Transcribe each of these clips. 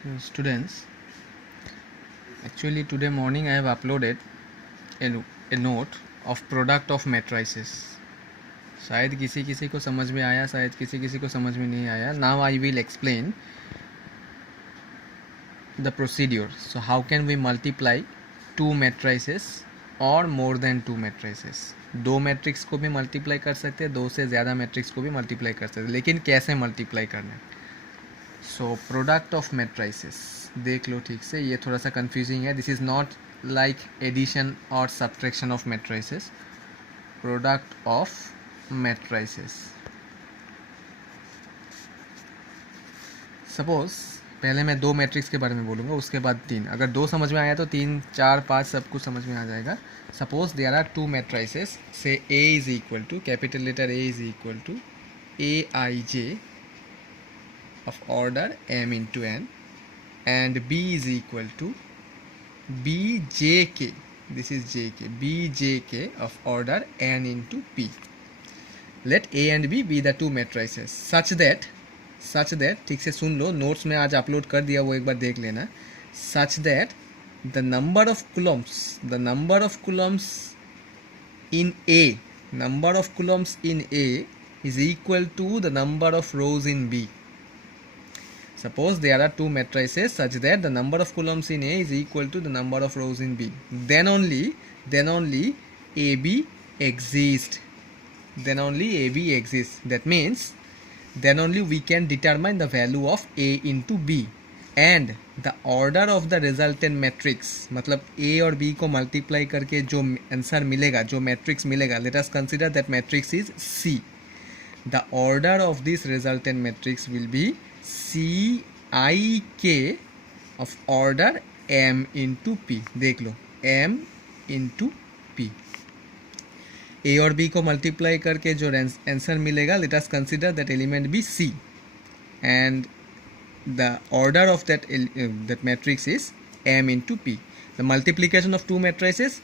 Students, actually today morning I have uploaded a note of product of matrices. शायद किसी किसी को समझ में आया, शायद किसी किसी को समझ में नहीं आया. Now I will explain the procedure. So how can we multiply two matrices और more than two matrices? दो मैट्रिक्स को भी मल्टीप्लाई कर सकते हैं, दो से ज़्यादा मैट्रिक्स को भी मल्टीप्लाई कर सकते हैं, लेकिन कैसे मल्टीप्लाई करना है. सो प्रोडक्ट ऑफ मैट्रिसेस देख लो ठीक से, ये थोड़ा सा कंफ्यूजिंग है. This is not like addition और subtraction of matrices. Product of matrices, suppose पहले मैं दो मैट्रिक्स के बारे में बोलूँगा, उसके बाद तीन. अगर दो समझ में आया तो तीन चार पाँच सब कुछ समझ में आ जाएगा. Suppose there are two matrices, say A is equal to, capital letter A is equal to A I J of order m into n, and b is equal to bjk, this is jk, bjk of order n into p. Let a and b be the two matrices such that ठीक से सुन लो, notes में आज upload कर दिया, वो एक बार देख लेना. such that the number of coulombs in A is equal to the number of rows in B. Suppose there are two matrices such that the number of coulombs in A is equal to the number of rows in B. Then only AB exists. That means then only we can determine the value of A into B, and the order of the resultant matrix. मतलब A और B को multiply करके जो answer मिलेगा, जो matrix मिलेगा, let us consider that matrix is C. The order of this resultant matrix will be CIK of order M into P. देख लो, M into P. A और B को मल्टीप्लाई करके जो आंसर मिलेगा, let us consider that element B C, and the order of that matrix is M into P. The multiplication of two matrices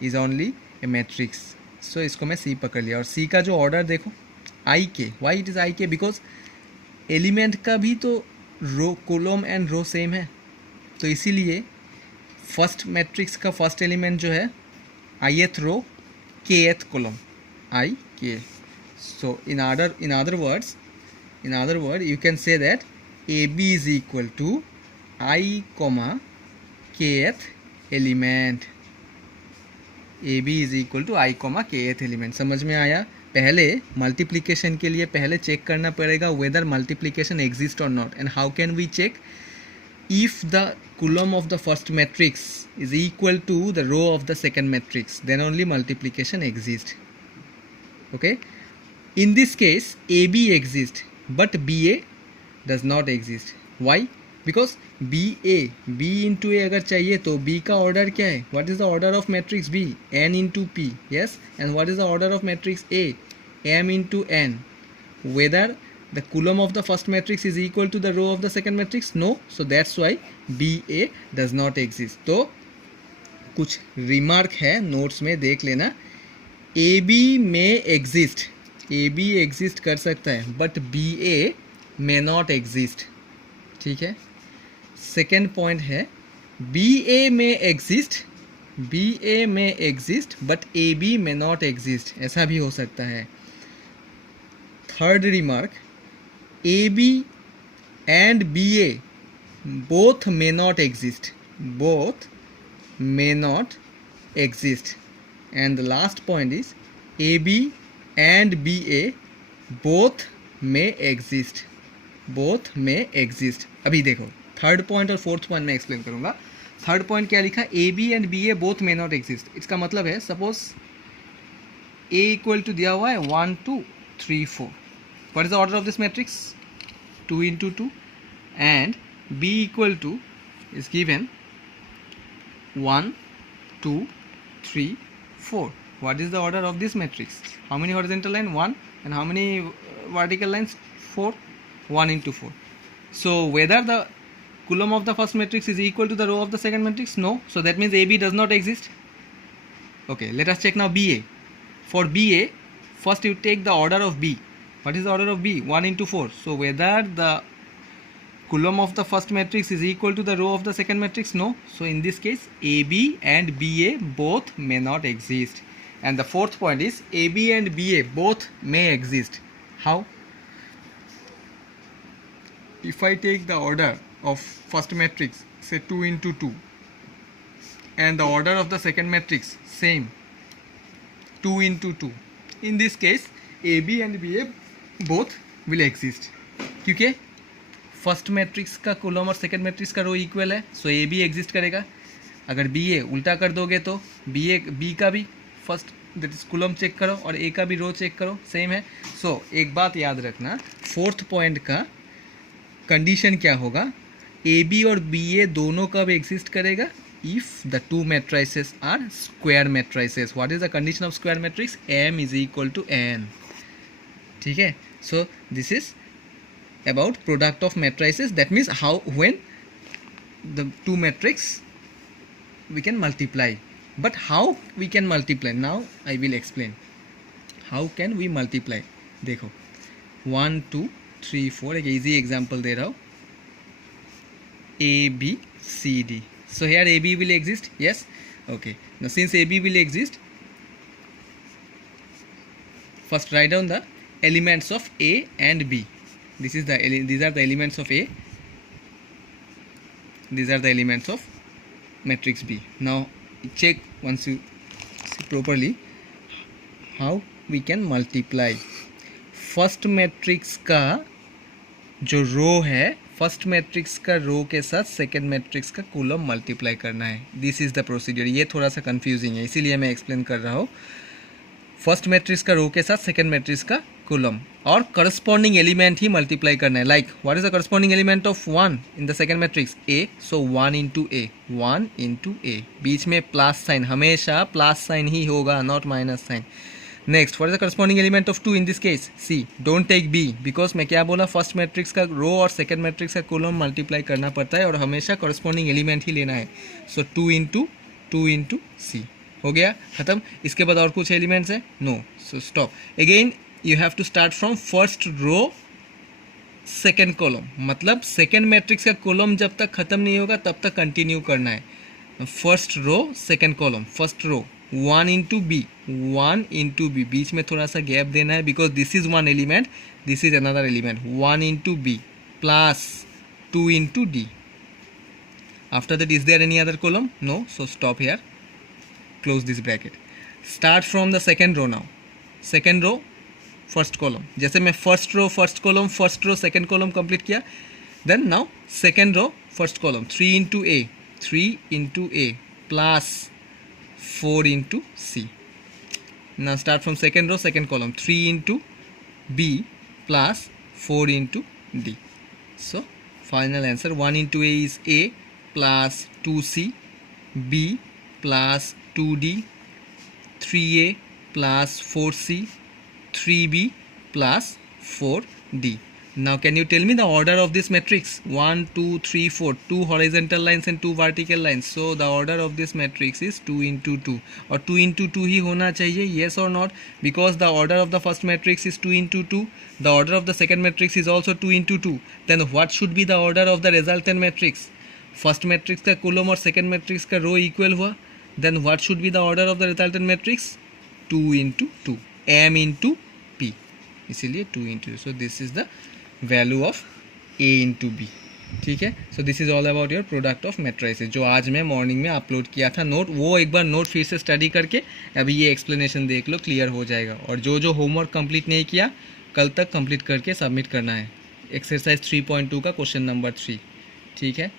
is only a matrix. So इसको मैं C पकड़ लिया. और C का जो ऑर्डर देखो, IK. Why it is IK? Because element का भी तो row, column and row same है, तो इसीलिए फर्स्ट मैट्रिक्स का फर्स्ट एलिमेंट जो है ith row kth column, I k. So in other words you can say that AB is equal to I kth element. AB is equal to I kth element. समझ में आया? पहले multiplication के लिए पहले check करना पड़ेगा वेदर मल्टीप्लिकेशन एग्जिस्ट और not. And how can we check? If the column of the first matrix is equal to the row of the second matrix, then only multiplication exist. Okay, in this case A B exist but B A does not exist. Why? Because B into A अगर चाहिए तो B का order क्या है? What is the order of matrix B? N into P. Yes, and what is the order of matrix A? M into N. Whether the coulomb of the first matrix is equal to the row of the second matrix? No. So that's why BA does not exist. तो कुछ remark है notes में, देख लेना. AB में exist कर सकता है, but BA may not exist. ठीक है. सेकेंड पॉइंट है BA में exist but AB may not exist. ऐसा भी हो सकता है. Third remark, AB and BA both may not exist. And the last point is AB and BA both may exist. अभी देखो, थर्ड पॉइंट और फोर्थ पॉइंट में एक्सप्लेन करूंगा. थर्ड पॉइंट क्या लिखा? AB and BA both may not exist. इसका मतलब है सपोज A इक्वल टू दिया हुआ है 1 2 3 4. What is the order of this matrix? 2 into 2. And B equal to is given 1 2 3 4. What is the order of this matrix? How many horizontal lines? 1. And how many vertical lines? 4. 1 into 4. So whether the coulomb of the first matrix is equal to the row of the second matrix? No. So that means AB does not exist. Okay, let us check now BA. For BA, first you take the order of B. What is the order of B? 1 into 4. So whether the column of the first matrix is equal to the row of the second matrix? No. So in this case, AB and BA both may not exist. And the fourth point is AB and BA both may exist. How? If I take the order of first matrix, say 2 into 2, and the order of the second matrix same, 2 into 2, in this case AB and BA both will exist, क्योंकि first matrix का column और second matrix का rho equal है, सो ए B exist करेगा. अगर B ए उल्टा कर दोगे तो बी का भी first that is column check करो और ए का भी रो चेक करो, सेम है. सो एक बात याद रखना, फोर्थ पॉइंट का कंडीशन क्या होगा, ए बी और बी ए दोनों कब एग्जिस्ट करेगा, if the two matrices are square matrices. What is the condition of square matrix? M is equal to N. ठीक है. So this is about product of matrices. That means how, when the two matrix we can multiply. But how we can multiply, now I will explain how can we multiply. देखो 1 2 3 4, एक easy example दे रहा हूँ, A B C D. So here A B will exist, yes, okay. Now since A B will exist, first write down the elements of A and B. These are the elements of A. These are the elements of matrix B. Now check once you see properly how we can multiply. First matrix का जो रो है, first matrix का row के साथ second matrix का column multiply करना है. This is the procedure. ये थोड़ा सा कंफ्यूजिंग है, इसीलिए मैं एक्सप्लेन कर रहा हूँ. फर्स्ट मैट्रिक्स का रो के साथ सेकेंड मैट्रिक्स का कॉलम और करस्पॉन्डिंग एलिमेंट ही मल्टीप्लाई करना है. Like what is the corresponding element of 1 in the second matrix? A. So 1 into A, 1 into A, बीच में प्लस साइन, हमेशा प्लस साइन ही होगा, not minus sign. Next, what is the corresponding element of 2 in this case? C. Don't take B, because मैं क्या बोला, first matrix का रो और सेकेंड मैट्रिक्स का कॉलम मल्टीप्लाई करना पड़ता है और हमेशा करस्पॉन्डिंग एलिमेंट ही लेना है. So 2 into C. हो गया, खत्म. इसके बाद और कुछ एलिमेंट्स है? No. So stop. Again you have to start from first row second column, मतलब सेकेंड मैट्रिक्स का कॉलम जब तक खत्म नहीं होगा तब तक कंटिन्यू करना है. First row second column, first row 1 into B, 1 into B, बीच में थोड़ा सा गैप देना है because this is one element, this is another element. 1 into B plus 2 into D. After that is there any other column? No. So stop here, close this bracket. Start from the second row now. Second row first column. जैसे मैं first row first second column complete किया, then now second row first column 3 into A plus 4 into C. Now start from second row second column 3 into B plus 4 into D. So final answer 1 into A is A plus 2C, B plus 2D, 3A plus 4C, 3B plus 4D. Now can you tell me the order of this matrix? 1 2 3 4, 2 horizontal lines and 2 vertical lines. So the order of this matrix is 2 into 2. और 2 into 2 ही होना चाहिए, yes or not? Because the order of the first matrix is 2 into 2. The order of the second matrix is also 2 into 2. Then what should be the order of the resultant matrix? First matrix का column और second matrix का rho equal हुआ, then what should be the order of the resultant matrix? 2 into 2, m into p, इसीलिए 2 into 2. So this is the value of a into b. ठीक है. So this is all about your product of matrices, जो आज मैं morning में upload किया था note, वो एक बार नोट फिर से स्टडी करके अभी ये एक्सप्लेनेशन देख लो, क्लियर हो जाएगा. और जो होमवर्क कंप्लीट नहीं किया कल तक कंप्लीट करके सबमिट करना है. एक्सरसाइज 3.2 का क्वेश्चन नंबर 3. ठीक है.